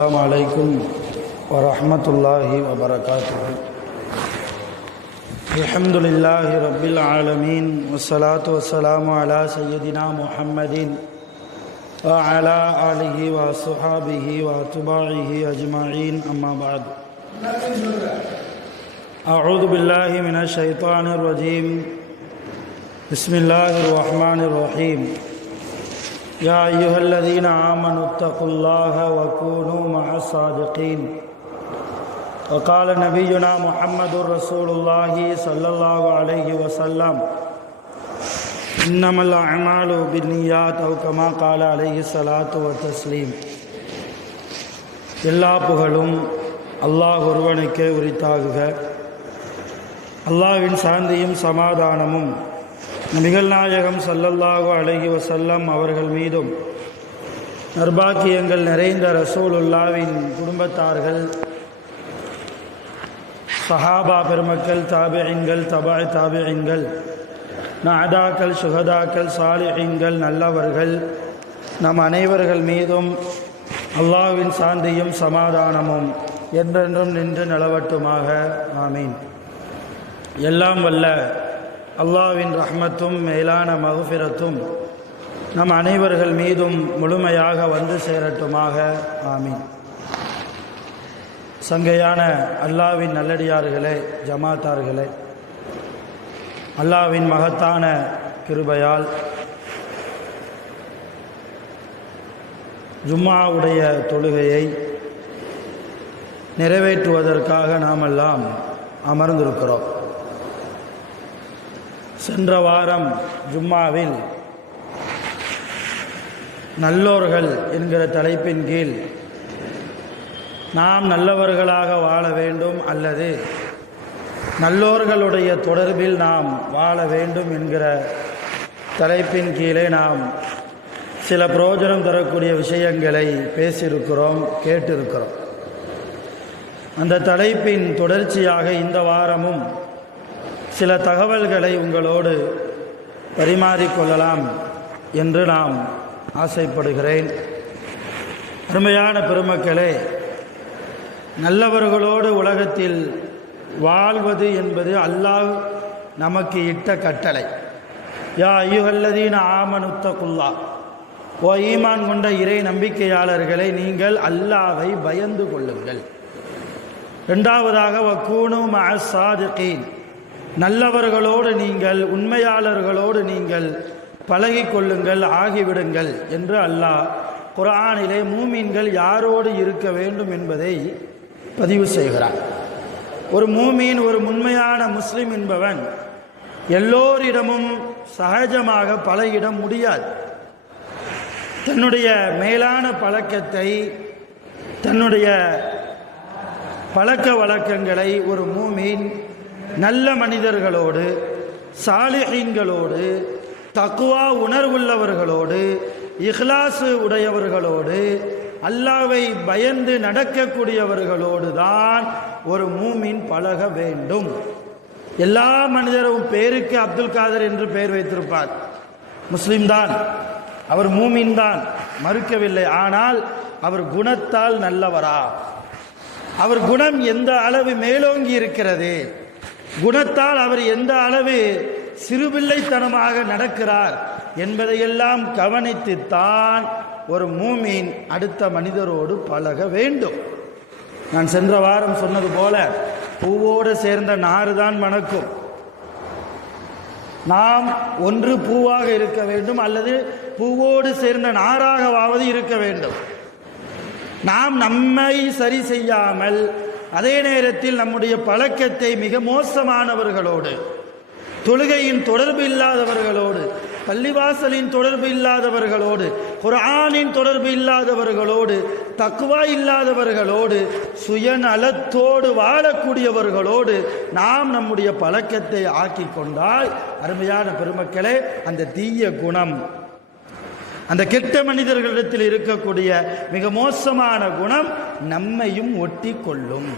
السلام عليكم ورحمة الله وبركاته. الحمد لله رب العالمين والصلاة والسلام على سيدنا محمد وعلى آله وصحابه وأتباعه أجمعين، أما بعد. أعوذ بالله من الشيطان الرجيم. بسم الله الرحمن الرحيم. يا أيها الذين آمنوا اتقوا الله وكونوا مع الصادقين. وقال نبينا محمد رسول الله صلى الله عليه وسلم إنما الأعمال بالنيات أو كما قال عليه الصلاة والتسليم. எல்லா புகழும் அல்லாஹ் ஒருவனுக்கே உரித்தாகுக. அல்லாஹ்வின் சாந்தியும் சமாதானமும் நபிகள் நாயகம் ஸல்லல்லாஹு அலைஹி வஸல்லம் அவர்கள் மீதும் நற்பாக்கியங்கள் நிறைந்த ரசூலுல்லாவின் குடும்பத்தார்கள், சஹாபா பெருமக்கள், தாபிஈன்கள், தபா தாபிஈன்கள், நஅதாக்கள், சுஹதாக்கள், சாலிஹீன்கள், நல்லவர்கள் நம் அனைவர்கள் மீதும் அல்லாஹ்வின் சாந்தியும் சமாதானமும் என்றென்றும் நின்று நிலவட்டுமாக. ஆமீன். எல்லாம் வல்ல அல்லாஹ்வின் ரஹ்மத்தும் மேலான மக்ஃபிரத்தும் நம் அனைவர்கள் மீதும் முழுமையாக வந்து சேரட்டுமாக. ஆமீன். சங்கையான அல்லாஹ்வின் நல்லடியார்களே, ஜமாத்தார்களே, அல்லாஹ்வின் மகத்தான கிருபையால் ஜும்மாவுடைய தொழுகையை நிறைவேற்றுவதற்காக நாமெல்லாம் அமர்ந்திருக்கிறோம். சென்ற வாரம் ஜும்மாவில் நல்லோர்கள் என்கிற தலைப்பின் கீழ் நாம் நல்லவர்களாக வாழ வேண்டும் அல்லது நல்லோர்களுடைய தொடர்பில் நாம் வாழ வேண்டும் என்கிற தலைப்பின் கீழே நாம் சில பிரயோஜனம் தரக்கூடிய விஷயங்களை பேசியிருக்கிறோம், கேட்டிருக்கிறோம். அந்த தலைப்பின் தொடர்ச்சியாக இந்த வாரமும் சில தகவல்களை உங்களோடு பரிமாறிக்கொள்ளலாம் என்று நாம் ஆசைப்படுகிறேன். அருமையான பெருமக்களே, நல்லவர்களோடு உலகத்தில் வாழ்வது என்பது அல்லாஹ் நமக்கு இட்ட கட்டளை. யா அய்யுஹல்லதீன ஆமனு தக்குல்லாஹ், ஓ ஈமான் கொண்ட இறை நம்பிக்கையாளர்களை நீங்கள் அல்லாஹ்வை பயந்து கொள்ளுங்கள். இரண்டாவதாக வக்கூனு மஅஸ் ஸாதிகீன், நல்லவர்களோடு நீங்கள், உண்மையாளர்களோடு நீங்கள் பழகிக் கொள்ளுங்கள், ஆகிவிடுங்கள் என்று அல்லாஹ் குர்ஆனிலே மூமீன்கள் யாரோடு இருக்க வேண்டும் என்பதை பதிவு செய்கிறார். ஒரு மூமீன், ஒரு உண்மையான முஸ்லிம் என்பவன் எல்லோரிடமும் சகஜமாக பழகிட முடியாது. தன்னுடைய மேலான பழக்கத்தை, தன்னுடைய பழக்க வழக்கங்களை ஒரு மூமீன் நல்ல மனிதர்களோடு, சாலிஹீன்களோடு, தக்வா உணர்வுள்ளவர்களோடு, இஹ்லாசு உடையவர்களோடு, அல்லாஹ்வை பயந்து நடக்கக்கூடியவர்களோடு தான் ஒரு மூமின் பழக வேண்டும். எல்லா மனிதரும் பேருக்கு அப்துல் காதர் என்று பெயர் வைத்திருப்பார். முஸ்லிம் தான், அவர் மூமின் தான், மறுக்கவில்லை. ஆனால் அவர் குணத்தால் நல்லவரா? அவர் குணம் எந்த அளவு மேலோங்கி இருக்கிறது? குணத்தால் அவர் எந்த அளவு சிறுபிள்ளைத்தனமாக நடக்கிறார் என்பதையெல்லாம் கவனித்துத்தான் ஒரு மூமின் அடுத்த மனிதரோடு பழக வேண்டும். நான் சென்ற வாரம் சொன்னது போல பூவோடு சேர்ந்த நாறு தான் மணக்கும். நாம் ஒன்று பூவாக இருக்க வேண்டும் அல்லது பூவோடு சேர்ந்த நாராகவாவது இருக்க வேண்டும். நாம் நம்மை சரி செய்யாமல் அதே நேரத்தில் நம்முடைய பழக்கத்தை மிக மோசமானவர்களோடு, தொழுகையின் தொடர்பு இல்லாதவர்களோடு, பள்ளிவாசலின் தொடர்பு இல்லாதவர்களோடு, குர்ஆனின் தொடர்பு இல்லாதவர்களோடு, தக்வா இல்லாதவர்களோடு, சுயநலத்தோடு வாழக்கூடியவர்களோடு நாம் நம்முடைய பழக்கத்தை ஆக்கி கொண்டால், அருமையான பெருமக்களே, அந்த தீய குணம், அந்த கெட்ட மனிதர்களிடத்தில் இருக்கக்கூடிய மிக மோசமான குணம் நம்மையும் ஒட்டி கொள்ளும்.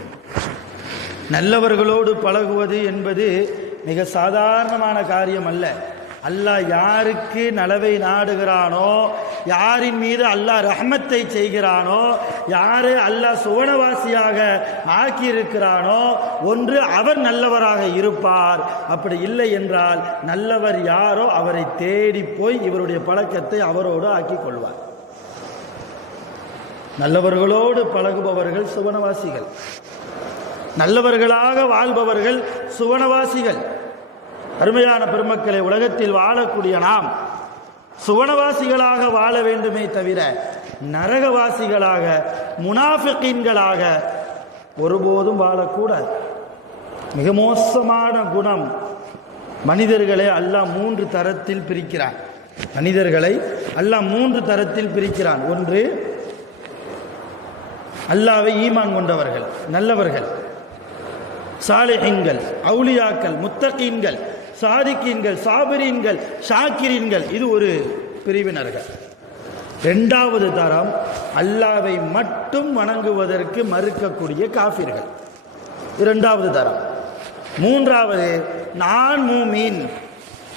நல்லவர்களோடு பழகுவது என்பது மிக சாதாரணமான காரியம் அல்ல. அல்லாஹ் யாருக்கு நலவை நாடுகிறானோ யாரின் மீது அல்லாஹ் ரஹ்மத்தை செய்கிறானோ, யாரை அல்லாஹ் சுவனவாசியாக ஆக்கியிருக்கிறானோ, ஒன்று அவர் நல்லவராக இருப்பார். அப்படி இல்லை என்றால் நல்லவர் யாரோ அவரை தேடி போய் இவருடைய பழக்கத்தை அவரோடு ஆக்கிக் கொள்வார். நல்லவர்களோடு பழகுபவர்கள் சுவனவாசிகள், நல்லவர்களாக வாழ்பவர்கள் சுவனவாசிகள். அருமையான பெருமக்களை, உலகத்தில் வாழக்கூடிய நாம் சுவனவாசிகளாக வாழ வேண்டுமே தவிர நரகவாசிகளாக முனாஃபிகீன்களாக ஒருபோதும் வாழக்கூடாது. மிக மோசமான குணம். மனிதர்களை அல்லாஹ் 3 தரத்தில் பிரிக்கிறான். மனிதர்களை அல்லாஹ் 3 தரத்தில் பிரிக்கிறான். ஒன்று, அல்லாஹ்வை ஈமான் கொண்டவர்கள், நல்லவர்கள், சாலிஹீன்கள், அவுலியாக்கள், முத்தகீன்கள், சாதிக்கீன்கள், சாபிரீன்கள், ஷாக்கிரீன்கள். இது ஒரு பிரிவினர்கள். 2வது தரம் அல்லாஹ்வை மட்டும் வணங்குவதற்கு மறுக்கக்கூடிய காஃபிர்கள். 2வது தரம். 3வது, நான் மூமீன்,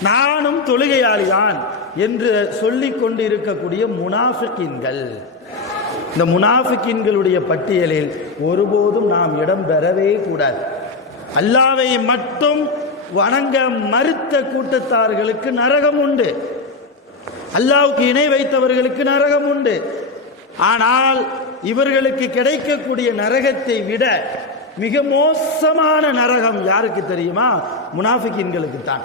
நானும் தொழுகையாளிதான் என்று சொல்லிக் கொண்டு இருக்கக்கூடிய முனாஃபிகீன்கள். இந்த முனாஃபிகீன்களுடைய பட்டியலில் ஒருபோதும் நாம் இடம் பெறவே கூடாது. அல்லாஹ்வை மட்டும் வணங்க மறுத்த கூட்டத்தார்களுக்கு நரகம் உண்டு. அல்லாஹ்வுக்கு இணை வைத்தவர்களுக்கு நரகம் உண்டு. ஆனால் இவர்களுக்கு கிடைக்கக்கூடிய நரகத்தை விட மிக மோசமான நரகம் யாருக்கு தெரியுமா? முனாஃபிகீன்களுக்குத்தான்,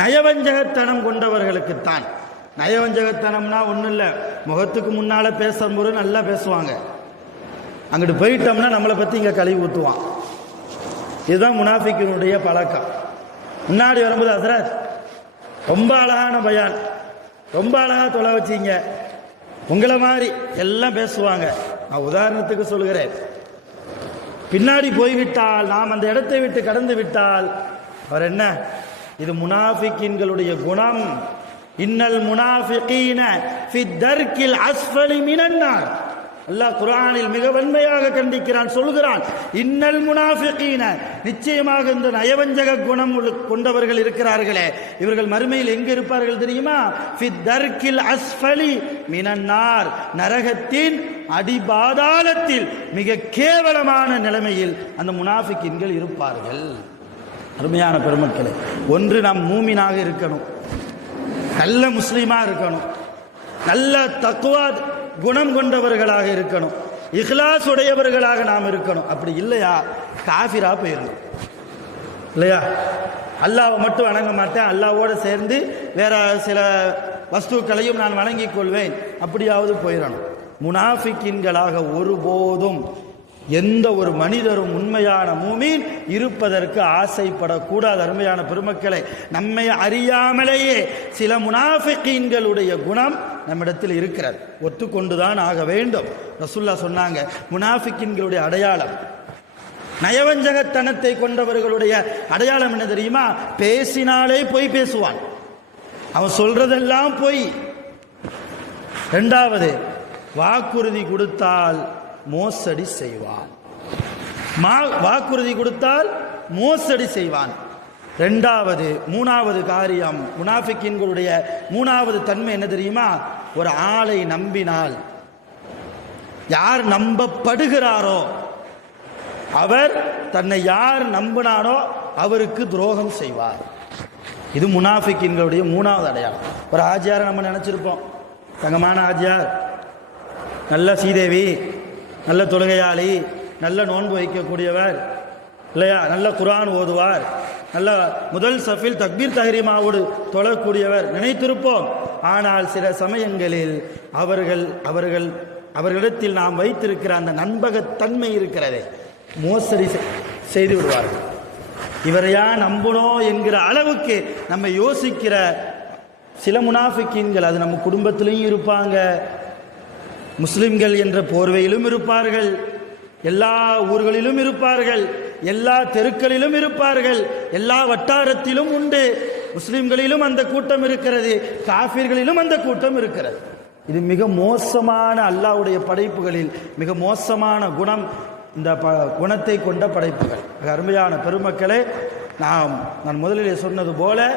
நயவஞ்சகத்தனம் கொண்டவர்களுக்குத்தான். நயவஞ்சகத்தனம்னா ஒன்றும் இல்லை, முகத்துக்கு முன்னால் பேசும்போது நல்லா பேசுவாங்க, அங்கிட்டு போயிட்டோம்னா நம்மளை பற்றி இங்கே கழுவி ஊற்றுவான். இதுதான் முனாஃபிக்கினுடைய பழக்கம். முன்னாடி வரும்போது, ஹஸ்ரத் ரொம்ப அழகான பயான், ரொம்ப அழகாக தொலை வச்சிங்க, உங்களை மாதிரி எல்லாம் பேசுவாங்க. நான் உதாரணத்துக்கு சொல்கிறேன். பின்னாடி போய்விட்டால், நாம் அந்த இடத்தை விட்டு கடந்து விட்டால், அவர் என்ன, இது முனாஃபிகீன்களுடைய குணம். இன்னல் முனாஃபிகீன ஃபி தர்கில் அஸ்ஃபலி மினன் நார். அல்லாஹ் குர்ஆனில் மிக வன்மையாக கண்டிக்கிறான், சொல்கிறான், இன்னல் முனாஃபிகீன, நிச்சயமாக இந்த நயவஞ்சக குணம் கொண்டவர்கள் இருக்கிறார்களே, இவர்கள் மறுமையில் எங்கு இருப்பார்கள் தெரியுமா? ஃபி தர்கில் அஸ்ஃபலி மினன் நார், நரகத்தின் அடிபாதாளத்தில் மிக கேவலமான நிலைமையில் அந்த முனாஃபிகீன்கள் இருப்பார்கள். அருமையான பெருமக்களே, ஒன்று நாம் மூமினாக இருக்கணும், நல்ல முஸ்லீமா இருக்கணும், நல்ல தக்வா குணம் கொண்டவர்களாக இருக்கணும், இஹ்லாஸ் உடையவர்களாக நாம் இருக்கணும். அப்படி இல்லையா காஃபிரா போயிடணும். இல்லையா, அல்லாஹ்வை மட்டும் வணங்க மாட்டேன், அல்லாஹ்வோடு சேர்ந்து வேற சில வஸ்துக்களையும் நான் வணங்கிக் கொள்வேன், அப்படியாவது போயிடணும். முனாஃபிகீன்களாக ஒருபோதும் எந்த ஒரு மனிதரும் உண்மையான மூமீன் இருப்பதற்கு ஆசைப்படக்கூடாது. அருமையான பெருமக்களை, நம்மை அறியாமலேயே சில முனாஃபிகீன்களுடைய குணம் நம்மிடத்தில் இருக்கிறது, ஒத்துக்கொண்டுதான் ஆக வேண்டும். ரசூலுல்லாஹ் சொன்னாங்க, முனாஃபிகீன்களுடைய அடையாளம், நயவஞ்சகத்தனத்தை கொண்டவர்களுடைய அடையாளம் என்ன தெரியுமா? பேசினாலே பொய் பேசுவான், அவன் சொல்றதெல்லாம் பொய். 2வது, வாக்குறுதி கொடுத்தால் மோசடி செய்வான். வாக்குறுதி கொடுத்தால் மோசடி செய்வான். 3வது காரியம், முனாஃபிகீன்களுடைய 3வது தன்மை என்ன தெரியுமா? ஒரு ஆளை நம்பினால், யார் நம்பப்படுகிறாரோ அவர் தன்னை யார் நம்பினாரோ அவருக்கு துரோகம் செய்வார். இது முனாஃபிகீன்களுடைய 3வது அடையாளம். ஒரு ஆஜியாரை நம்ம நினைச்சிருப்போம், தங்கமான ஆஜியார், நல்ல சீதேவி, நல்ல தொழுகையாளி, நல்ல நோன்பு வைக்கக்கூடியவர், இல்லையா, நல்ல குர்ஆன் ஓதுவார், நல்ல முதல் சஃபில் தக்பீர் தஹ்ரீமாவோடு தொழக்கூடியவர் நினைத்திருப்போம். ஆனால் சில சமயங்களில் அவர்களிடத்தில் நாம் வைத்திருக்கிற அந்த நம்பகத்தன்மை இருக்கிறதே, மோசடி செய்து விடுவார்கள். இவரையா நம்பணும் என்கிற அளவுக்கு நம்ம யோசிக்கிற சில முனாஃபிகீன்கள், அது நம்ம குடும்பத்திலையும் இருப்பாங்க, முஸ்லிம்கள் என்ற போர்வையிலும் இருப்பார்கள், எல்லா ஊர்களிலும் இருப்பார்கள், எல்லா தெருக்களிலும் இருப்பார்கள், எல்லா வட்டாரத்திலும் உண்டு. முஸ்லிம்களிலும் அந்த கூட்டம் இருக்கிறது, காஃபிர்களிலும் அந்த கூட்டம் இருக்கிறது. இது மிக மோசமான, அல்லாஹ்வுடைய படைப்புகளில் மிக மோசமான குணம். இந்த குணத்தை கொண்ட படைப்புகள். அருமையான பெருமக்களே, நான் முதலிலே சொன்னது போல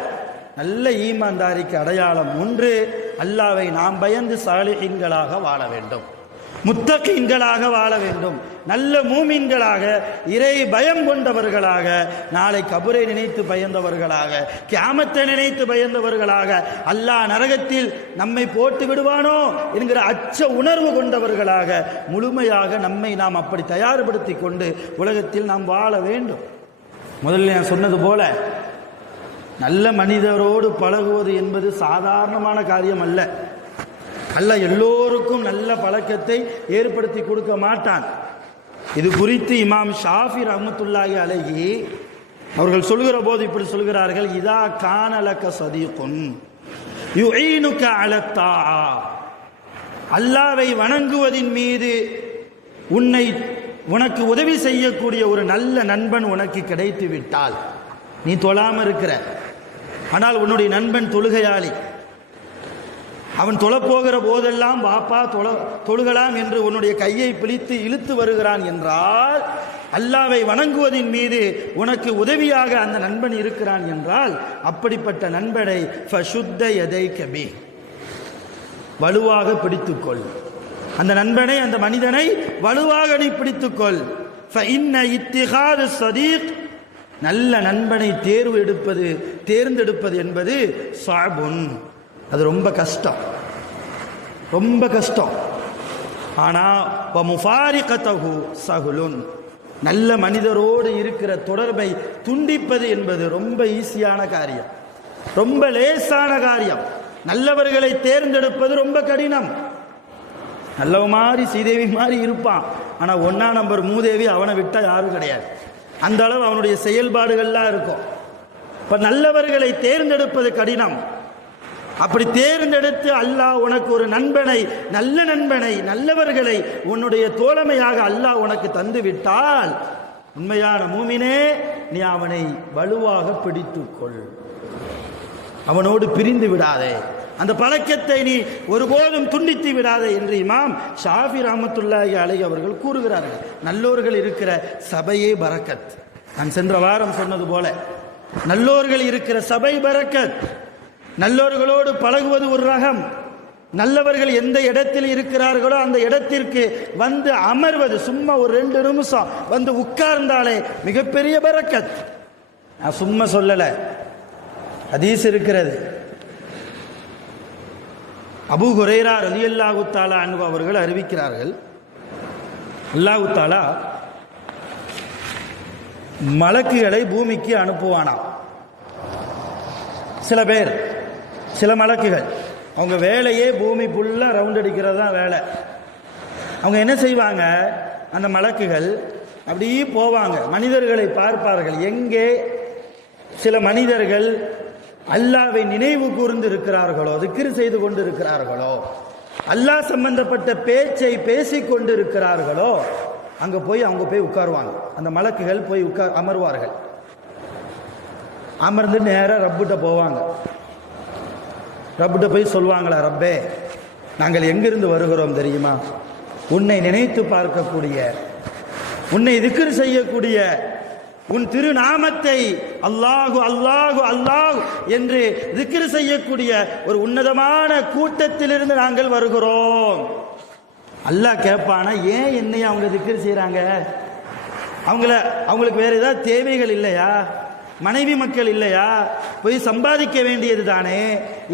நல்ல ஈமான்தாரிக்கு அடையாளம் 1 அல்லாஹ்வை நாம் பயந்து சாலிஹீன்களாக வாழ வேண்டும், முத்தகீன்களாக வாழ வேண்டும், நல்ல மூமின்களாக, இறை பயம் கொண்டவர்களாக, நாளை கபரை நினைத்து பயந்தவர்களாக, கியாமத்தை நினைத்து பயந்தவர்களாக, அல்லாஹ் நரகத்தில் நம்மை போட்டு விடுவானோ என்கிற அச்ச உணர்வு கொண்டவர்களாக முழுமையாக நம்மை நாம் அப்படி தயார்படுத்தி கொண்டு உலகத்தில் நாம் வாழ வேண்டும். முதல்ல நான் சொன்னது போல நல்ல மனிதரோடு பழகுவது என்பது சாதாரணமான காரியம் அல்ல. அல்லாஹ் எல்லோருக்கும் நல்ல பழக்கத்தை ஏற்படுத்தி கொடுக்க மாட்டான். இது குறித்து இமாம் ஷாஃபி ரஹ்மத்துல்லாஹி அலைஹி அவர்கள் சொல்கிற போது இப்படி சொல்கிறார்கள், இதா கானலக சதீகுன் யுஈனுக அலத்தா, அல்லாஹ்வை வணங்குவதின் மீது உனக்கு உதவி செய்யக்கூடிய ஒரு நல்ல நண்பன் உனக்கு கிடைத்து விட்டால், நீ தொழாம இருக்கிற, ஆனால் உன்னுடைய நண்பன் தொழுகையாளி, அவன் தொழப்போகிற போதெல்லாம் வாப்பா தொழுகலாம் என்று உன்னுடைய கையை பிடித்து இழுத்து வருகிறான் என்றால், அல்லாஹ்வை வணங்குவதின் மீது உனக்கு உதவியாக அந்த நண்பன் இருக்கிறான் என்றால், அப்படிப்பட்ட நண்பனை ஃபஷுத்த யதைக பி, வலுவாக பிடித்துக்கொள். அந்த நண்பனை, அந்த மனிதனை வலுவாக நீ பிடித்துக்கொள். ஃபஇன்ன இத்திகாது ஸதீக், நல்ல நண்பனை தேர்ந்தெடுப்பது என்பது ஸஅபுன், அது ரொம்ப கஷ்டம், ரொம்ப கஷ்டம். ஆனால் வமுஃபாரிகதஹு ஸஹுலுன், நல்ல மனிதரோடு இருக்கிற தொடர்பை துண்டிப்பது என்பது ரொம்ப ஈஸியான காரியம், ரொம்ப லேசான காரியம். நல்லவர்களை தேர்ந்தெடுப்பது ரொம்ப கடினம். நல்லவ மாதிரி ஸ்ரீதேவி மாதிரி இருப்பான், ஆனால் 1ஆம் நம்பர் மூதேவி அவனை விட்டால் யாரும் கிடையாது. அந்த அளவு அவனுடைய செயல்பாடுகள்லாம் இருக்கும். இப்போ நல்லவர்களை தேர்ந்தெடுப்பது கடினம். அப்படி தேர்ந்தெடுத்து அல்லாஹ் உனக்கு ஒரு நண்பனை, நல்ல நண்பனை, நல்லவர்களை உன்னுடைய தோழமையாக அல்லாஹ் உனக்கு தந்து விட்டால், உண்மையான மூமினே நீ அவனை வலுவாக பிடித்துக்கொள், அவனோடு பிரிந்து விடாதே, அந்த பழக்கத்தை நீ ஒருபோதும் துண்டித்து விடாதே என்று இமாம் ஷாஃபி ரஹ்மத்துல்லாஹி அலைஹி அவர்கள் கூறுகிறார்கள். நல்லோர்கள் இருக்கிற சபையே பரக்கத். நான் சென்ற வாரம் சொன்னது போல நல்லோர்கள் இருக்கிற சபை பரக்கத். நல்லோர்களோடு பழகுவது ஒரு ரகம். நல்லவர்கள் எந்த இடத்தில் இருக்கிறார்களோ அந்த இடத்திற்கு வந்து அமர்வது, சும்மா ஒரு 2 நிமிஷம் வந்து உட்கார்ந்தாலே மிகப்பெரிய பரக்கத். நான் சும்மா சொல்லல, ஹதீஸ் இருக்கிறது. அபூ ஹுரைரா ரலியல்லாஹு தஆலா அன்ஹு அவர்கள் அறிவிக்கிறார்கள், அல்லாஹ் தஆலா மலக்குகளை பூமிக்கு அனுப்புவானாம். சில பேர், சில மலக்குகள், அவங்க வேலையே பூமி ஃபுல்லாக ரவுண்ட் அடிக்கிறது தான் வேலை. அவங்க என்ன செய்வாங்க, அந்த மலக்குகள் அப்படியே போவாங்க, மனிதர்களை பார்ப்பார்கள். எங்கே சில மனிதர்கள் அல்லாஹ்வை நினைவு கூர்ந்து இருக்கிறார்களோ, திக்ர் செய்து கொண்டு இருக்கிறார்களோ, அல்லாஹ் சம்பந்தப்பட்ட பேச்சை பேசிக் கொண்டு இருக்கிறார்களோ, அங்கே போய் அவங்க போய் உட்காருவாங்க. அந்த மலக்குகள் போய் அமர்வார்கள். அமர்ந்து நேராக ரப்பிட்ட போவாங்க. ரப்பிட்ட போய் சொல்லுவாங்களா, ரப்பே நாங்கள் எங்கிருந்து வருகிறோம் தெரியுமா, உன்னை நினைத்து பார்க்கக்கூடிய, உன்னை திக்ர் செய்யக்கூடிய, உன் திருநாமத்தை அல்லாஹு அல்லாஹு அல்லாஹ் என்று திக்ர் செய்யக்கூடிய ஒரு உன்னதமான கூட்டத்திலிருந்து நாங்கள் வருகிறோம். அல்லாஹ் கேட்பானா, ஏன் என்னை அவங்க திக்ர் செய்கிறாங்க, அவங்களுக்கு வேற ஏதாவது தேவைகள் இல்லையா, மனைவி மக்கள் இல்லையா, போய் சம்பாதிக்க வேண்டியது தானே,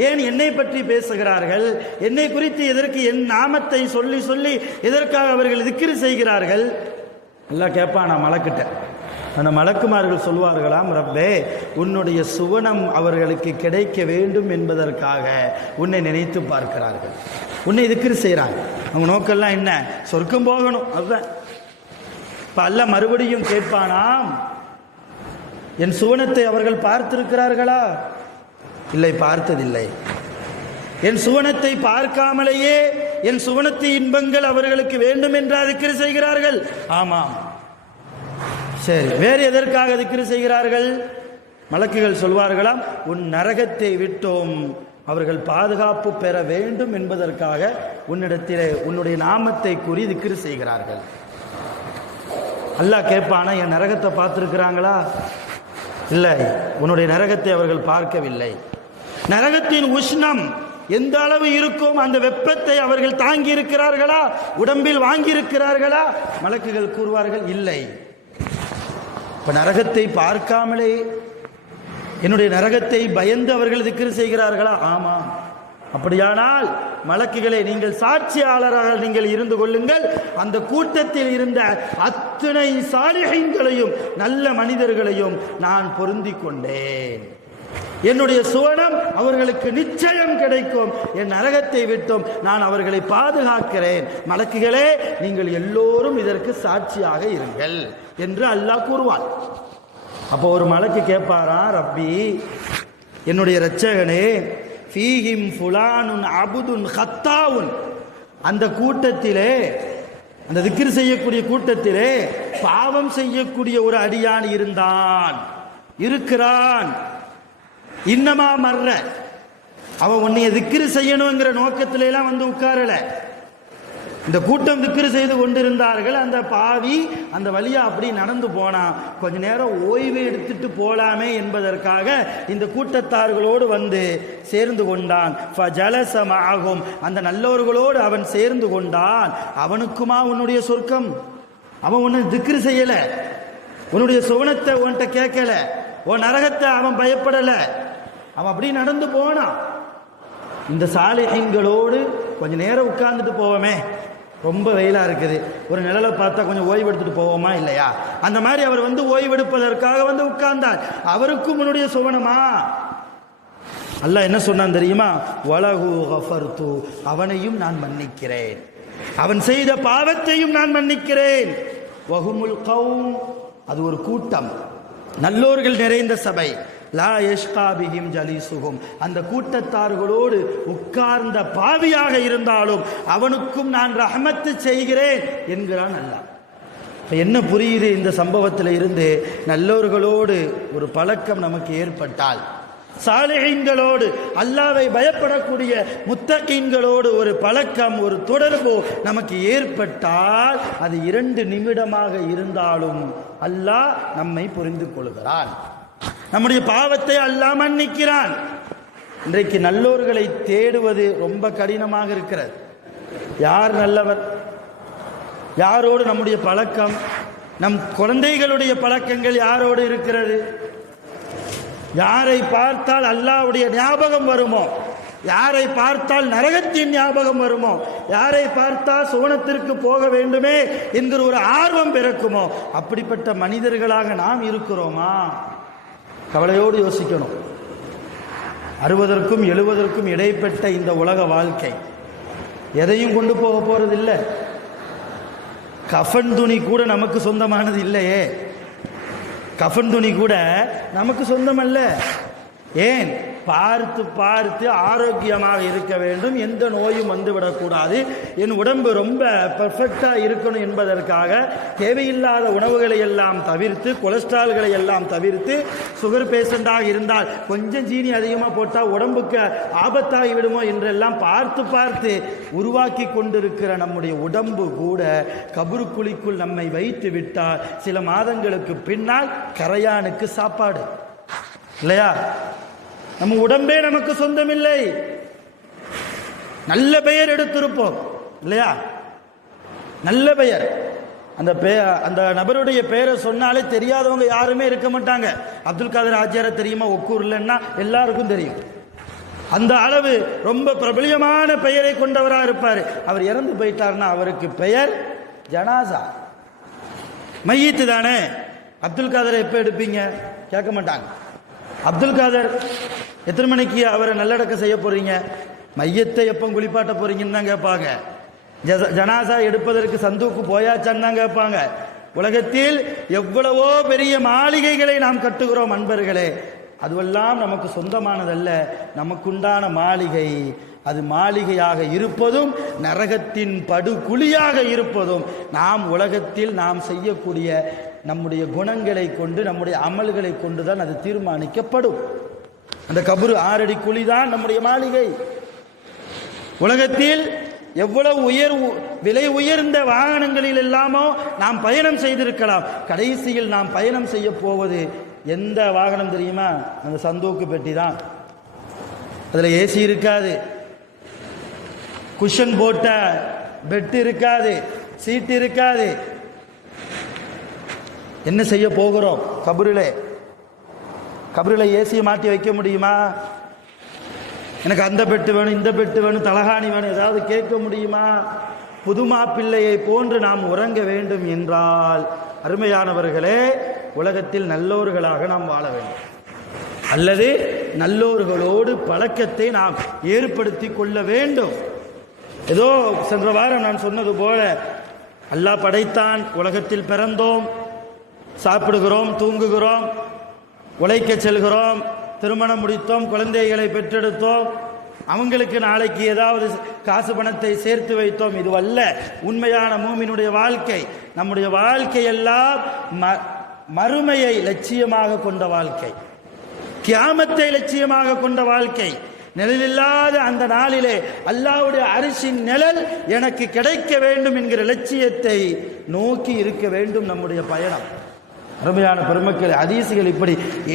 ஏன் என்னை பற்றி பேசுகிறார்கள், என்னை குறித்து எதற்கு என் நாமத்தை சொல்லி சொல்லி எதற்காக அவர்கள் திக்ர் செய்கிறார்கள்? அல்லாஹ் கேட்பானா மலக்கிட்ட. அந்த மலக்குமார்கள் சொல்வார்களாம், ரப்பே உன்னுடைய சுவனம் அவர்களுக்கு கிடைக்க வேண்டும் என்பதற்காக உன்னை நினைத்து பார்க்கிறார்கள், உன்னை திக்ர் செய்கிறாங்க. அவங்க நோக்கெல்லாம் என்ன, சொர்க்கம் போகணும், அதுதான். இப்போ அல்லாஹ் மறுபடியும் கேட்பானாம், என் சுவனத்தை அவர்கள் பார்த்திருக்கிறார்களா? இல்லை, பார்த்ததில்லை. என் சுவனத்தை பார்க்காமலேயே என் சுவனத்து இன்பங்கள் அவர்களுக்கு வேண்டும் என்று திக்ர் செய்கிறார்கள். ஆமாம், சரி, வேறு எதற்காக திக்ர் செய்கிறார்கள்? மலக்குகள் சொல்வார்களாம், உன் நரகத்தை விட்டோம் அவர்கள் பாதுகாப்பு பெற வேண்டும் என்பதற்காக உன்னிடத்திலே உன்னுடைய நாமத்தை கூறி திக்ர் செய்கிறார்கள். அல்லாஹ் கேட்பானா, என் நரகத்தை பார்த்திருக்கிறாங்களா? இல்லை, உன்னுடைய நரகத்தை அவர்கள் பார்க்கவில்லை. நரகத்தின் உஷ்ணம் எந்த அளவு இருக்கும்? அந்த வெப்பத்தை அவர்கள் தாங்கி இருக்கிறார்களா? உடம்பில் வாங்கி இருக்கிறார்களா? மலக்குகள் கூறுவார்கள், இல்லை. இப்ப நரகத்தை பார்க்காமலே என்னுடைய நரகத்தை பயந்து அவர்கள் திக்ர் செய்கிறார்களா? ஆமா. அப்படியானால் மலக்குகளே, நீங்கள் சாட்சியாளராக நீங்கள் இருந்து கொள்ளுங்கள். அந்த கூட்டத்தில் இருந்த அத்தனை சாலிஹீன்களையும் நல்ல மனிதர்களையும் நான் பொருந்திக் கொண்டேன். என்னுடைய சுவனம் அவர்களுக்கு நிச்சயம் கிடைக்கும். என் நரகத்தை விட்டும் நான் அவர்களை பாதுகாக்கிறேன். மலக்குகளே, நீங்கள் எல்லோரும் இதற்கு சாட்சியாக இருங்கள் என்று அல்லாஹ் கூறுவான். அப்போ ஒரு மலக்கு கேட்பாராம், ரப்பி, என்னுடைய இரட்சகனே, ஃபீஹிம் ஃபுலானுன் அபுதுன் ஹத்தாவுன், அந்த கூட்டத்திலே, அந்த திக்ர் செய்யக்கூடிய கூட்டத்திலே பாவம் செய்யக்கூடிய ஒரு அடியான் இருக்கிறான். இன்னமா மர்ற, அவன் உன்னைய திக்ர் செய்யணுங்கிற நோக்கத்தில எல்லாம் வந்து உட்காரல. இந்த கூட்டம் திக்ர் செய்து கொண்டிருந்தார்கள். அந்த பாவி அந்த வழியா அப்படி நடந்து போனான். கொஞ்ச நேரம் ஓய்வு எடுத்துட்டு போலாமே என்பதற்காக இந்த கூட்டத்தார்களோடு வந்து சேர்ந்து கொண்டான். ஃபஜலஸமஅஹும், அந்த நல்லவர்களோடு அவன் சேர்ந்து கொண்டான். அவனுக்குமா உன்னுடைய சொர்க்கம்? அவன் உன்னை திக்ர் செய்யல, உன்னுடைய சுவனத்தை உன்கிட்ட கேட்கல, உன் நரகத்தை அவன் பயப்படல. அவன் அப்படி நடந்து போனான். இந்த சாலிஹீன்களோடு கொஞ்ச நேரம் உட்கார்ந்துட்டு போவோமே, ரொம்ப வெயிலா இருக்குது, ஒரு நிழலை பார்த்தா கொஞ்சம் ஓய்வு எடுத்துட்டு போவோமா இல்லையா? அந்த மாதிரி அவர் வந்து ஓய்வெடுப்பதற்காக வந்து உட்கார்ந்தார். அவருக்கும் உன்னுடைய சுவனமா? அல்லாஹ் என்ன சொன்னான் தெரியுமா? வலஹு கஃபர்து, அவனையும் நான் மன்னிக்கிறேன், அவன் செய்த பாவத்தையும் நான் மன்னிக்கிறேன். வஹுமுல் கௌம், அது ஒரு கூட்டம், நல்லோர்கள் நிறைந்த சபை. லா யஷ்கா பிஹிம் ஜலீசுஹும், அந்த கூட்டத்தார்களோடு உட்கார்ந்த பாவியாக இருந்தாலும் அவனுக்கும் நான் ரஹமத்து செய்கிறேன் என்கிறான் அல்லாஹ். என்ன புரியுது இந்த சம்பவத்தில் இருந்து? நல்லோர்களோடு ஒரு பழக்கம் நமக்கு ஏற்பட்டால், சாலிஹீன்களோடு, அல்லாஹ்வை பயப்படக்கூடிய முத்தகீன்களோடு ஒரு பழக்கம், ஒரு தொடர்பு நமக்கு ஏற்பட்டால், அது 2 நிமிடமாக இருந்தாலும் அல்லாஹ் நம்மை புரிந்து கொள்கிறான். நம்முடைய பாவத்தை அல்லாஹ் மன்னிக்கிறான். இன்றைக்கு நல்லோர்களை தேடுவது ரொம்ப கடினமாக இருக்கிறது. யார் நல்லவர்? யாரோடு நம்முடைய பழக்கம்? நம் குழந்தைகளுடைய பழக்கங்கள் யாரோடு இருக்கிறது? யாரை பார்த்தால் அல்லாஹ்வுடைய ஞாபகம் வருமோ, யாரை பார்த்தால் நரகத்தின் ஞாபகம் வருமோ, யாரை பார்த்தால் சுவனத்திற்கு போக வேண்டுமே என்கிற ஒரு ஆர்வம் பிறக்குமோ, அப்படிப்பட்ட மனிதர்களாக நாம் இருக்கிறோமா? கவலையோடு யோசிக்கணும். 60க்கும் 70க்கும் இடைப்பட்ட இந்த உலக வாழ்க்கை எதையும் கொண்டு போக போறதில்லை. கஃன் துணி கூட நமக்கு சொந்தமானது இல்லையே. கஃன் துணி கூட நமக்கு சொந்தமல்ல. ஏன்? பார்த்து பார்த்து ஆரோக்கியமாக இருக்க வேண்டும், எந்த நோயும் வந்துவிடக்கூடாது, என் உடம்பு ரொம்ப பெர்ஃபெக்டாக இருக்கணும் என்பதற்காக தேவையில்லாத உணவுகளை எல்லாம் தவிர்த்து, கொலஸ்ட்ரால்களை எல்லாம் தவிர்த்து, சுகர் பேஷண்டாக இருந்தால் கொஞ்சம் சீனி அதிகமாக போட்டால் உடம்புக்கு ஆபத்தாகி விடுமோ என்றெல்லாம் பார்த்து பார்த்து உருவாக்கி கொண்டிருக்கிற நம்முடைய உடம்பு கூட கபருக்குழிக்குள் நம்மை வைத்து விட்டால் சில மாதங்களுக்கு பின்னால் கரையானுக்கு சாப்பாடு இல்லையா? நம்ம உடம்பே நமக்கு சொந்தமில்லை. நல்ல பெயர் எடுத்திருப்போம் இல்லையா? நல்ல பெயர். அந்த நபருடைய பெயரை சொன்னாலே தெரியாதவங்க யாருமே இருக்க மாட்டாங்க. அப்துல் காதர் ஆஜியார தெரியுமா? ஒக்கூர்லன்னா எல்லாருக்கும் தெரியும். அந்த அளவு ரொம்ப பிரபலியமான பெயரை கொண்டவராக இருப்பார். அவர் இறந்து போயிட்டார்னா அவருக்கு பெயர் ஜனாசா, மையத்து தானே. அப்துல் காதரை எப்போ எடுப்பீங்க? கேட்க மாட்டாங்க. அப்துல் காதர் எத்தனை மணிக்கு அவரை நல்லடக்கம் செய்ய போறீங்க? மையத்தை எப்போ குளிப்பாட்ட போறீங்கன்னு தான் கேட்பாங்க. ஜனாசா எடுப்பதற்கு சந்தூக்கு போயாச்சான்னு தான் கேட்பாங்க. உலகத்தில் எவ்வளவோ பெரிய மாளிகைகளை நாம் கட்டுகிறோம் அன்பர்களே, அதுவெல்லாம் நமக்கு சொந்தமானதல்ல. நமக்குண்டான மாளிகை அது மாளிகையாக இருப்பதும் நரகத்தின் படுகுழியாக இருப்பதும் நாம் உலகத்தில் நாம் செய்யக்கூடிய நம்முடைய குணங்களை கொண்டு, நம்முடைய அமல்களை கொண்டுதான் அது தீர்மானிக்கப்படும். அந்த கபரு 6 அடி குழி தான் நம்முடைய மாளிகை. உலகத்தில் எவ்வளவு விலை உயர்ந்த வாகனங்களில் எல்லாமோ நாம் பயணம் செய்திருக்கலாம். கடைசியில் நாம் பயணம் செய்ய போவது எந்த வாகனம் தெரியுமா? அந்த சந்தூக்கு பெட்டி தான். அதில் ஏசி இருக்காது, குஷன் போட்ட பெட் இருக்காது, சீட் இருக்காது. என்ன செய்ய போகிறோம்? கபரில் ஏசியை மாட்டி வைக்க முடியுமா? எனக்கு அந்த பெட்டு வேணும், இந்த பெட்டு வேணும், தலகாணி வேணும், ஏதாவது கேட்க முடியுமா? புதுமா பிள்ளையை போன்று நாம் உறங்க வேண்டும் என்றால் அருமையானவர்களே, உலகத்தில் நல்லோர்களாக நாம் வாழ வேண்டும், அல்லது நல்லோர்களோடு பழக்கத்தை நாம் ஏற்படுத்தி கொள்ள வேண்டும். ஏதோ சென்ற வாரம் நான் சொன்னது போல அல்லாஹ் படைத்தான், உலகத்தில் பிறந்தோம், சாப்பிடுகிறோம், தூங்குகிறோம், உழைக்க செல்கிறோம், திருமணம் முடித்தோம், குழந்தைகளை பெற்றெடுத்தோம், அவங்களுக்கு நாளைக்கு ஏதாவது காசு பணத்தை சேர்த்து வைத்தோம். இதுவல்ல உண்மையான மூமினுடைய வாழ்க்கை. நம்முடைய வாழ்க்கையெல்லாம் மறுமையை லட்சியமாக கொண்ட வாழ்க்கை, கியாமத்தை லட்சியமாக கொண்ட வாழ்க்கை. நிழலில்லாத அந்த நாளிலே அல்லாஹ்வுடைய அரிசின் நிழல் எனக்கு கிடைக்க வேண்டும் என்கிற லட்சியத்தை நோக்கி இருக்க வேண்டும் நம்முடைய பயணம். அருமையான பெருமக்கள், ஹதீசுகள் இப்படி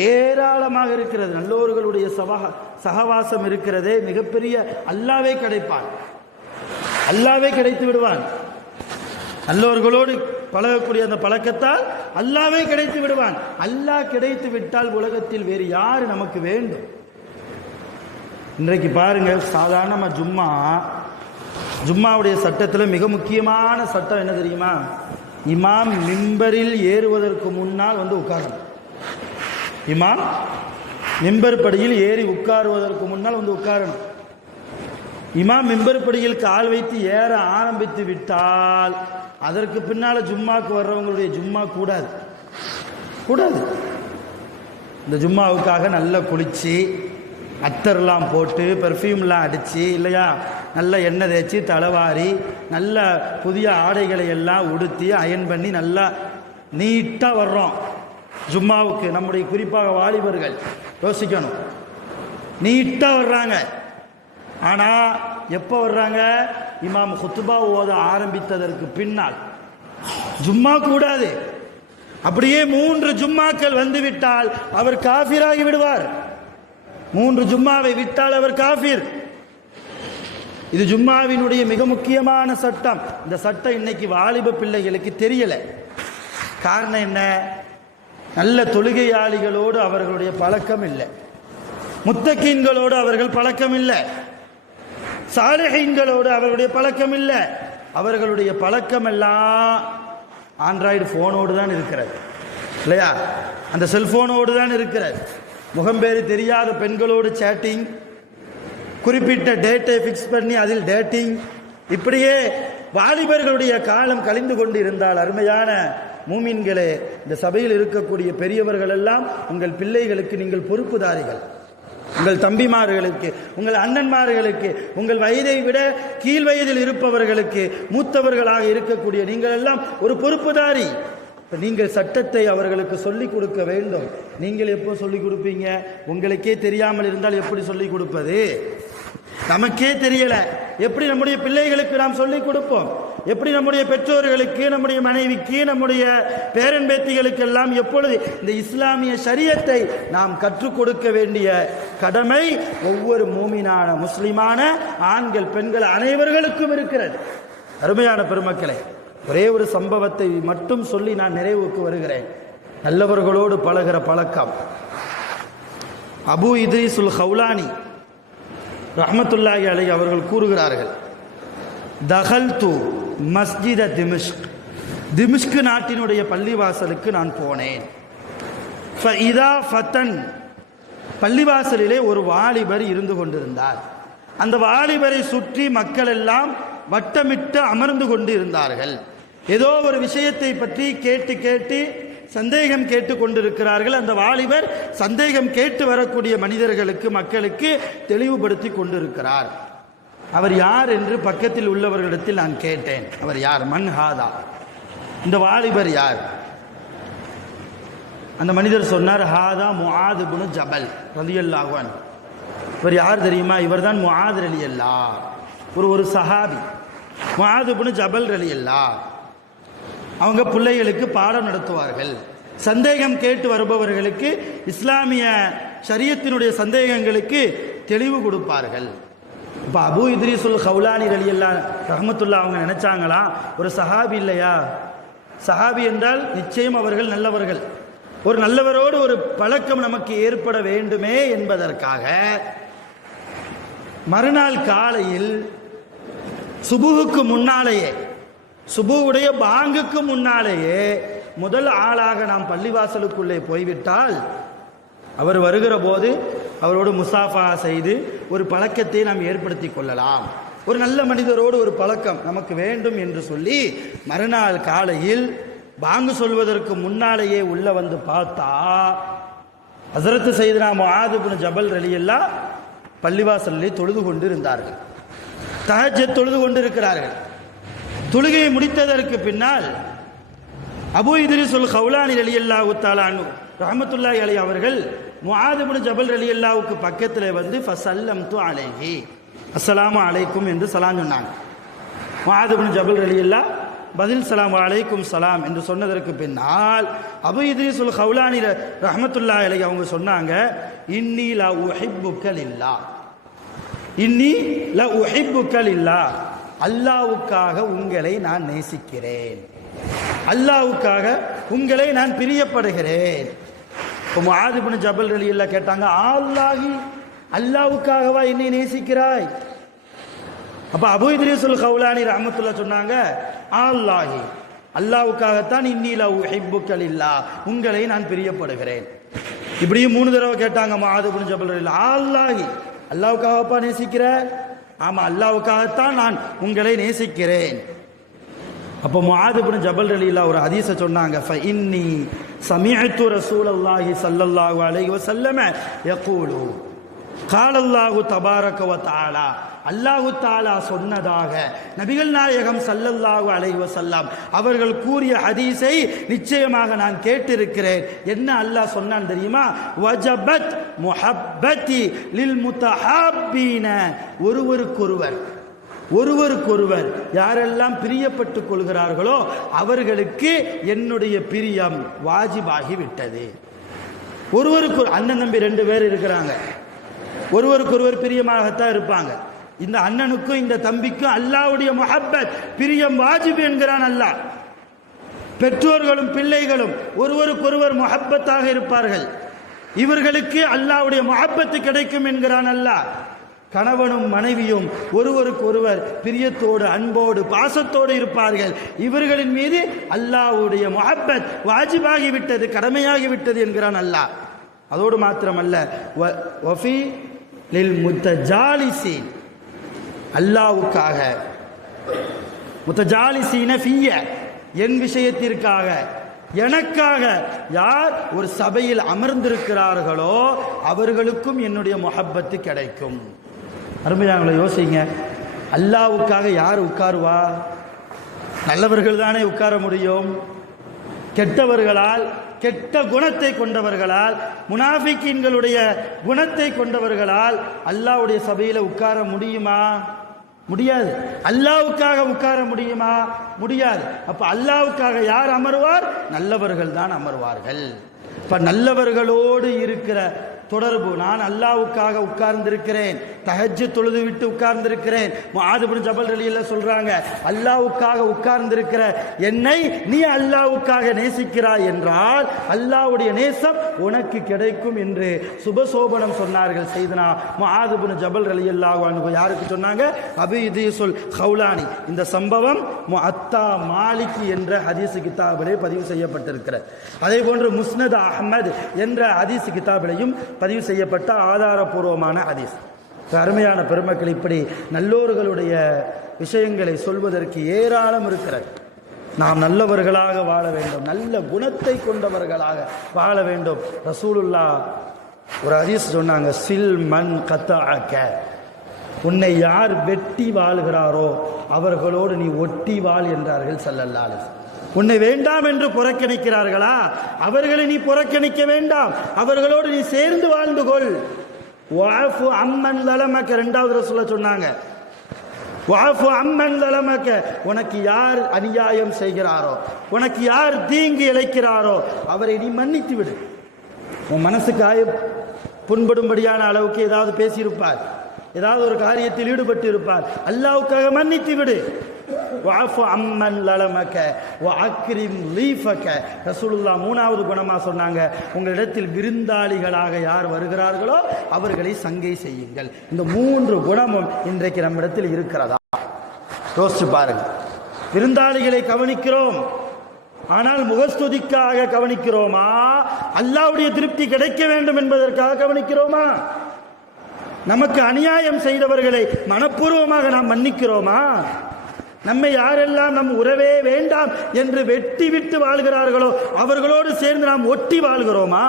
ஏராளமாக இருக்கிறது. நல்லோர்களுடைய சகவாசம் இருக்கிறதே மிகப்பெரிய, அல்லாவே கிடைப்பான், அல்லாவே கிடைத்து விடுவான். நல்லோர்களோடு பழகக்கூடிய அந்த பழக்கத்தால் அல்லாவே கிடைத்து விடுவான். அல்லாஹ் கிடைத்து விட்டால் உலகத்தில் வேறு யார் நமக்கு வேண்டும்? இன்றைக்கு பாருங்க, சாதாரணமாக ஜும்மாவுடைய சட்டத்தில் மிக முக்கியமான சட்டம் என்ன தெரியுமா? இமாம் மிம்பரில் ஏறுவதற்கு முன்னால் உட்காரணும். இமாம் மிம்பர் படியில் ஏறி உட்காருவதற்கு முன்னால் உட்காரணும். இமாம் மிம்பர் படியில் கால் வைத்து ஏற ஆரம்பித்து விட்டால் அதற்கு பின்னால் ஜும்மாக்கு வர்றவங்களுடைய ஜும்மா கூடாது. இந்த ஜும்மாவுக்காக நல்லா குளிச்சு, அத்தர்லாம் போட்டு, பெர்ஃப்யூம்லாம் அடித்து, இல்லையா, நல்ல எண்ணெய் தேய்ச்சி, தலைவாரி, நல்ல புதிய ஆடைகளை எல்லாம் உடுத்தி அயன் பண்ணி நல்லா நீட்டாக வர்றோம் ஜும்மாவுக்கு. நம்முடைய குறிப்பாக வாலிபர்கள் யோசிக்கணும், நீட்டாக வர்றாங்க. ஆனால் எப்போ வர்றாங்க? இமாம் குத்துபா ஓத ஆரம்பித்ததற்கு பின்னால். ஜும்மா கூடாது. அப்படியே 3 ஜும்மாக்கள் வந்துவிட்டால் அவர் காஃபிராகி விடுவார். 3 ஜும்மாவை விட்டால் அவர் காஃபிர். இது ஜும்மாவினுடைய மிக முக்கியமான சட்டம். இந்த சட்டம் இன்னைக்கு வாலிப பிள்ளைகளுக்கு தெரியல. காரணம் என்ன? நல்ல தொழுகையாளிகளோடு அவர்களுடைய பழக்கம் இல்லை, முத்தகீன்களோடு அவர்கள் பழக்கம் இல்லை, சாலிஹீன்களோடு அவர்களுடைய பழக்கம் இல்லை. அவர்களுடைய பழக்கம் எல்லாம் ஆண்ட்ராய்டு ஃபோனோடு தான் இருக்கிறது, இல்லையா? அந்த செல்போனோடு தான் இருக்கிறது. முகம்பேறு தெரியாத பெண்களோடு சேட்டிங், குறிப்பிட்ட டேட்டை ஃபிக்ஸ் பண்ணி அதில் டேட்டிங், இப்படியே வாலிபர்களுடைய காலம் கழிந்து கொண்டு இருந்தால், அருமையான மூமின்களே, இந்த சபையில் இருக்கக்கூடிய பெரியவர்கள் எல்லாம் உங்கள் பிள்ளைகளுக்கு நீங்கள் பொறுப்புதாரிகள். உங்கள் தம்பிமார்களுக்கு, உங்கள் அண்ணன்மார்களுக்கு, உங்கள் வயதை விட கீழ் வயதில் இருப்பவர்களுக்கு, மூத்தவர்களாக இருக்கக்கூடிய நீங்கள் எல்லாம் ஒரு பொறுப்புதாரி. நீங்கள் சட்டத்தை அவர்களுக்கு சொல்லிக் கொடுக்க வேண்டும். நீங்கள் எப்போ சொல்லிக் கொடுப்பீங்க? உங்களுக்கே தெரியாமல் இருந்தால் எப்படி சொல்லிக் கொடுப்பது? நமக்கே தெரியல, எப்படி நம்முடைய பிள்ளைகளுக்கு நாம் சொல்லிக் கொடுப்போம்? எப்படி நம்முடைய பெற்றோர்களுக்கு, நம்முடைய மனைவிக்கு, நம்முடைய பேரன் பேத்திகளுக்கு எல்லாம் எப்பொழுது இந்த இஸ்லாமிய ஷரியத்தை நாம் கற்றுக் கொடுக்க வேண்டிய கடமை ஒவ்வொரு மூமினான முஸ்லிமான ஆண்கள் பெண்கள் அனைவர்களுக்கும் இருக்கிறது. அருமையான பெருமக்களே, ஒரே ஒரு சம்பவத்தை மட்டும் சொல்லி நான் நிறைவுக்கு வருகிறேன். நல்லவர்களோடு பழகிற பழக்கம். அபு இத்ரீசுல் ஹவுலானி ரஹ்மத்துல்லாஹி அலைஹி அவர்கள் கூறுகிறார்கள், தகல்து மஸ்ஜித திமிஷ்க் நாட்டினுடைய பள்ளிவாசலுக்கு நான் போனேன். ஃபஇதா ஃபதன், பள்ளிவாசலிலே ஒரு வாலிபர் இருந்து கொண்டிருந்தார். அந்த வாலிபரை சுற்றி மக்கள் எல்லாம் வட்டமிட்டு அமர்ந்து கொண்டு இருந்தார்கள். ஏதோ ஒரு விஷயத்தை பற்றி கேட்டு சந்தேகம் கேட்டு கொண்டிருக்கிறார்கள். அந்த வாலிபர் சந்தேகம் கேட்டு வரக்கூடிய மனிதர்களுக்கு, மக்களுக்கு தெளிவுபடுத்தி கொண்டிருக்கிறார். அவர் யார் என்று பக்கத்தில் உள்ளவர்களிடத்தில் நான் கேட்டேன். அவர் யார்? மன்ஹாதா, இந்த வாலிபர் யார்? அந்த மனிதர் சொன்னார், ஹாதா முஆத் இப்னு ஜபல் ரலியல்லாஹு அன்ஹு. இவர் யார் தெரியுமா? இவர் தான் முஆத் ரலியல்லாஹ், ஒரு சஹாபி, முஆத் இப்னு ஜபல் ரலியல்லாஹ். அவங்க பிள்ளைகளுக்கு பாடம் நடத்துவார்கள். சந்தேகம் கேட்டு வருபவர்களுக்கு, இஸ்லாமிய ஷரியத்தினுடைய சந்தேகங்களுக்கு தெளிவு கொடுப்பார்கள். இப்போ அபூ இத்ரீஸுல் ஹவுலானி ரலியல்லாஹு ரஹ்மத்துல்லாஹி அவங்க நினைச்சாங்களா, ஒரு சஹாபி இல்லையா, சஹாபி என்றால் நிச்சயம் அவர்கள் நல்லவர்கள், ஒரு நல்லவரோடு ஒரு பழக்கம் நமக்கு ஏற்பட வேண்டுமே என்பதற்காக மறுநாள் காலையில் சுபுவுக்கு முன்னாலேயே, சுபுவுடைய பாங்குக்கு முன்னாலேயே முதல் ஆளாக நாம் பள்ளிவாசலுக்குள்ளே போய்விட்டால் அவர் வருகிற போது அவரோடு முசாஃபா செய்து ஒரு பழக்கத்தை நாம் ஏற்படுத்தி கொள்ளலாம். ஒரு நல்ல மனிதரோடு ஒரு பழக்கம் நமக்கு வேண்டும் என்று சொல்லி மறுநாள் காலையில் பாங்கு சொல்வதற்கு முன்னாலேயே உள்ள வந்து பார்த்தா ஹஸரத் சையதுனா முஆத் இப்னு ஜபல் ரலியல்லாஹு பள்ளிவாசலில் தொழுது கொண்டு இருந்தார்கள். தஹஜ்ஜத் தொழுது கொண்டிருக்கிறார்கள். தொழுகையை முடித்ததற்கு பின்னால் அபூ இத்ரீஸுல் ஹவுலானி ரலியல்லாஹு தஆலா அன்ஹு ரஹ்மத்துல்லாஹி அலைஹி அவர்கள் முஆத் இப்னு ஜபல் ரலியல்லாஹுக்கு பக்கத்தில் வந்து ஃபஸல்லம்து அலைஹி, அஸ்ஸலாமு அலைக்கும் என்று சலாம் சொன்னாங்க. முஆத் இப்னு ஜபல் ரலியல்லாஹு பதில் சலாம் அலைக்கும் சலாம் என்று சொன்னதற்கு பின்னால் அபூ இத்ரீஸுல் ஹவுலானி ரஹ்மத்துல்லாஹி அலைஹி அவங்க சொன்னாங்க, இன்னி லா உஹிப்புக லில்லாஹ், இன்னி லா உஹிப்புக லில்லாஹ், அல்லாஹ்வுக்காக உங்களை நான் நேசிக்கிறேன், அல்லாஹ்வுக்காக உங்களை நான் பிரியப்படுகிறேன். இப்போ முஆத் இப்னு ஜபல் ரலியல்லாஹு கேட்டாங்க, அல்லாஹி, அல்லாஹ்வுக்காகவா என்னை நேசிக்கிறாய்? அப்போ அபூ இத்ரீஸுல் ஹவுலானி ரஹ்மத்துல்லாஹி சொன்னாங்க, அல்லாஹி, அல்லாஹ்வுக்காகத்தான் இன்னி லா உஹிப்புக லில்லாஹ், உங்களை நான் பிரியப்படுகிறேன். இப்படியும் 3 தடவை கேட்டாங்க முஆத் இப்னு ஜபல் ரலியல்லாஹு, அல்லாஹி, அல்லாஹ்வுக்காகப்பா நேசிக்கிற? ஆமாம், அல்லாஹ்வுக்காகத்தான் நான் உங்களை நேசிக்கிறேன். அப்போ முஆத் இப்னு ஜபல் ரலியல்லாஹு ஒரு ஹதீஸை சொன்னாங்க, ஃபஇன்னி சமிஅத்து ரசூலல்லாஹி ஸல்லல்லாஹு அலைஹி வஸல்லம் யகூலு காலல்லாஹு தபாரக வ தஆலா, அல்லாஹு தஆலா சொன்னதாக நபிகள் நாயகம் ஸல்லல்லாஹு அலைஹி வஸல்லம் அவர்கள் கூறிய ஹதீஸை நிச்சயமாக நான் கேட்டிருக்கிறேன். என்ன அல்லாஹ் சொன்னான் தெரியுமா? வஜபத் முஹப்பதி லில் முத்தஹாப்பீன, ஒருவருக்கொருவர் யாரெல்லாம் பிரியப்பட்டுக் கொள்கிறார்களோ அவர்களுக்கு என்னுடைய பிரியம் வாஜிபாகி விட்டது. ஒருவருக்கு அண்ணன் தம்பி 2 பேர் இருக்கிறாங்க, ஒருவருக்கொருவர் பிரியமாகத்தான் இருப்பாங்க. இந்த அண்ணனுக்கும் இந்த தம்பிக்கும் அல்லாஹ்வுடைய முஹப்பத் பிரியம் வாஜிப் என்கிறான் அல்லாஹ். பெற்றோர்களும் பிள்ளைகளும் ஒருவருக்கொருவர் முஹப்பத்தாக இருப்பார்கள், இவர்களுக்கு அல்லாஹ்வுடைய முஹப்பத் கிடைக்கும் என்கிறான் அல்லாஹ். கணவனும் மனைவியும் ஒருவருக்கொருவர் பிரியத்தோடு அன்போடு பாசத்தோடு இருப்பார்கள், இவர்களின் மீது அல்லாஹ்வுடைய முஹப்பத் வாஜிபாகிவிட்டது, கடமையாகிவிட்டது என்கிறான் அல்லாஹ். அதோடு மாத்திரமல்ல, வஃபி லில் முத்தஜாலிசீன், அல்லாஹ்வுக்காக, முத்தஜாலிசீன ஃபிய, என் விஷயத்திற்காக, எனக்காக யார் ஒரு சபையில் அமர்ந்திருக்கிறார்களோ அவர்களுக்கும் என்னுடைய முஹப்பத்து கிடைக்கும். அருமையானவர்களே, யோசிங்க, அல்லாஹ்வுக்காக யார் உட்காருவா? நல்லவர்கள் தானே உட்கார முடியும். கெட்டவர்களால், கெட்ட குணத்தை கொண்டவர்களால், முனாஃபிக்கீன்களுடைய குணத்தை கொண்டவர்களால் அல்லாஹ்வுடைய சபையில் உட்கார முடியுமா? முடியாது. அல்லாஹ்வுக்காக உட்கார முடியுமா? முடியாது. அப்ப அல்லாஹ்வுக்காக யார் அமர்வார்? நல்லவர்கள் தான் அமர்வார்கள். இப்ப நல்லவர்களோடு இருக்கிற தொடர்பு, நான் அல்லாஹ்வுக்காக உட்கார்ந்திருக்கிறேன், தஹஜ்ஜத் தொழுது விட்டு உட்கார்ந்திருக்கிறேன். முஆத் இப்னு ஜபல் ரலியல்லாஹு சொல்றாங்க, அல்லாஹ்வுக்காக உட்கார்ந்திருக்கிற என்னை நீ அல்லாஹ்வுக்காக நேசிக்கிறாய் என்றால் அல்லாஹ்வுடைய நேசம் உனக்கு கிடைக்கும் என்று சுபசோபனம் சொன்னார்கள் சையதுனா முஆத் இப்னு ஜபல் ரலியல்லாஹு அன்ஹு. யாருக்கு சொன்னாங்க? அபூ இத்ரீஸுல் ஹவுலானி. இந்த சம்பவம் முஅத்தா மாலிகி என்ற ஹதீஸ் கிதாபிலே பதிவு செய்யப்பட்டிருக்கிறது. அதே போன்று முஸ்னத் அஹ்மத் என்ற ஹதீஸ் கிதாபிலையும் பதிவு செய்யப்பட்ட ஆதாரபூர்வமான ஹதீஸ். அருமையான பெருமக்கள், இப்படி நல்லோர்களுடைய விஷயங்களை சொல்வதற்கு ஏராளம் இருக்கிறது. நாம் நல்லவர்களாக வாழ வேண்டும், நல்ல குணத்தை கொண்டவர்களாக வாழ வேண்டும். ரசூலுல்லாஹ் ஒரு ஹதீஸ் சொன்னாங்க, சில் மன் கத்தஅக, உன்னை யார் வெட்டி வாழ்கிறாரோ அவர்களோடு நீ ஒட்டி வாழ் என்றார்கள் ஸல்லல்லாஹு அலைஹி வஸல்லம். உன்னை வேண்டாம் என்று புறக்கணிக்கிறார்களா, அவர்களை நீ புறக்கணிக்க வேண்டாம், அவர்களோடு நீ சேர்ந்து வாழ்ந்து கொள். வஅஃபு அம்மன் ஸலமக, 2வது ரசூலுல்லாஹ் சொன்னாங்க, வஅஃபு அம்மன் ஸலமக, உனக்கு யார் அநியாயம் செய்கிறாரோ, உனக்கு யார் தீங்கு இழைக்கிறாரோ அவரை நீ மன்னித்து விடு. உன் மனசுக்கு புண்படும்படியான அளவுக்கு ஏதாவது பேசியிருப்பார், ஏதாவது ஒரு காரியத்தில் ஈடுபட்டு இருப்பார், அல்லாஹ்வுக்காக மன்னித்து விடு. வஅஃபு அம்மன் லலமக வஅக்ரிம் லீஃபக. ரசூலுல்லாஹ் மூணாவது குணமா சொன்னாங்க, உங்களிடத்தில் விருந்தாளிகளாக யார் வருகிறார்களோ அவர்களை சங்கை செய்யுங்கள். இந்த 3 குணமும் இன்றைக்கு நம்மிடத்தில் இருக்கிறதா? யோசிச்சு பாருங்க. விருந்தாளிகளை கவனிக்கிறோம், ஆனால் முகஸ்துதிக்காக கவனிக்கிறோமா? அல்லாஹ்வுடைய திருப்தி கிடைக்க வேண்டும் என்பதற்காக கவனிக்கிறோமா? நமக்கு அநியாயம் செய்தவர்களை மனப்பூர்வமாக நாம் மன்னிக்கிறோமா? நம்மை யாரெல்லாம் நம் உறவே வேண்டாம் என்று வெட்டி விட்டு வாழ்கிறார்களோ அவர்களோடு சேர்ந்து நாம் ஒட்டி வாழ்கிறோமா?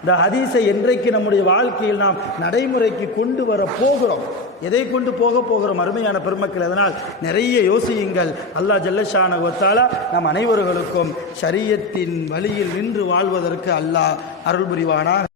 இந்த ஹதீஸை என்றைக்கு நம்முடைய வாழ்க்கையில் நாம் நடைமுறைக்கு கொண்டு வர போகிறோம்? எதை கொண்டு போகிறோம்? அருமையான பெருமக்கள், அதனால் நிறைய யோசியுங்கள். அல்லாஹ் ஜல்லஷானஹு வ தஆலா நம் அனைவர்களுக்கும் ஷரியத்தின் வழியில் நின்று வாழ்வதற்கு அல்லாஹ் அருள் புரிவானாக.